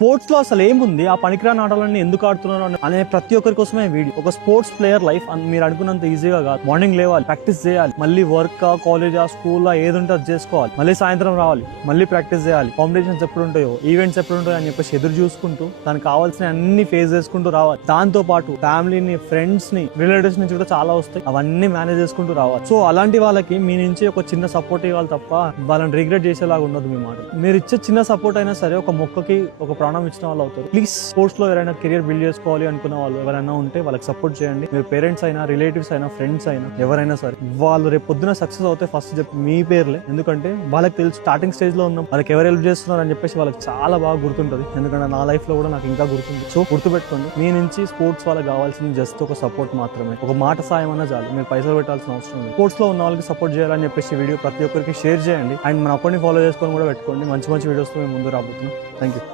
Sports లో అసలు ఏముంది, ఆ పనికిరాని ఆటలన్నీ ఎందుకు ఆడుతున్నారు అనే ప్రతి ఒక్కరి కోసమే వీడియో. ఒక స్పోర్ట్స్ ప్లేయర్ లైఫ్ మీరు అనుకున్నంత ఈజీగా కాదు. మార్నింగ్ లేవాలి, ప్రాక్టీస్ చేయాలి, మళ్ళీ వర్క్ కాలేజ్ స్కూల్ ఏది ఉంటే అది చేసుకోవాలి, మళ్ళీ సాయంత్రం రావాలి, మళ్ళీ ప్రాక్టీస్ చేయాలి, కాంపిటీషన్స్ ఎప్పుడు ఉంటాయో, ఈవెంట్స్ ఎప్పుడు ఉంటాయో అని చెప్పేసి ఎదురు చూసుకుంటూ దానికి కావాల్సిన అన్ని ఫేస్ చేసుకుంటూ రావాలి. దాంతో పాటు ఫ్యామిలీని, ఫ్రెండ్స్ ని, రిలేటివ్స్ నుంచి కూడా చాలా వస్తాయి, అవన్నీ మేనేజ్ చేసుకుంటూ రావాలి. సో అలాంటి వాళ్ళకి మీ నుంచి ఒక చిన్న సపోర్ట్ ఇవ్వాలి తప్ప వాళ్ళని రిగ్రెట్ చేసేలాగా ఉండదు మీ మాట. మీరు ఇచ్చే చిన్న సపోర్ట్ అయినా సరే ఒక మొక్కకి ఒక ప్రాణం ఇచ్చిన వాళ్ళు అవుతారు. ప్లీజ్ స్పోర్ట్స్ లో ఎవరైనా కెరియర్ బిల్డ్ చేసుకోవాలి అనుకున్న వాళ్ళు ఎవరైనా ఉంటే వాళ్ళకి సపోర్ట్ చేయండి. మీరు పేరెంట్స్ అయినా, రిలేటివ్స్ అయినా, ఫ్రెండ్స్ అయినా, ఎవరైనా సరే వాళ్ళు రేపు పొద్దున సక్సెస్ అవుతే ఫస్ట్ చెప్పి మీ పేర్లే. ఎందుకంటే వాళ్ళకి తెలుసు స్టార్టింగ్ స్టేజ్ లో ఉన్నాం, వాళ్ళకి ఎవరు హెల్ప్ చేస్తున్నారు అని చెప్పేసి వాళ్ళకి చాలా బాగా గుర్తుంటది. ఎందుకంటే నా లైఫ్ లో కూడా నాకు ఇంకా గుర్తుంది. సో గుర్తుపెట్టుకోండి, మీ నుంచి స్పోర్ట్స్ వాళ్ళకి కావాల్సింది జస్ట్ ఒక సపోర్ట్ మాత్రమే. ఒక మాట సాయం అన్నా చాలు, మీరు పైసలు పెట్టాల్సిన అవసరం లేదు. స్పోర్ట్స్ లో ఉన్న వాళ్ళకి సపోర్ట్ చేయాలని చెప్పేసి వీడియో ప్రతి ఒక్కరికి షేర్ చేయండి. అండ్ మన అకౌంట్ ని ఫాలో చేసుకొని కూడా పెట్టుకోండి. మంచి మంచి వీడియోస్ తో మేము ముందు రాబోతున్నాం. Thank you.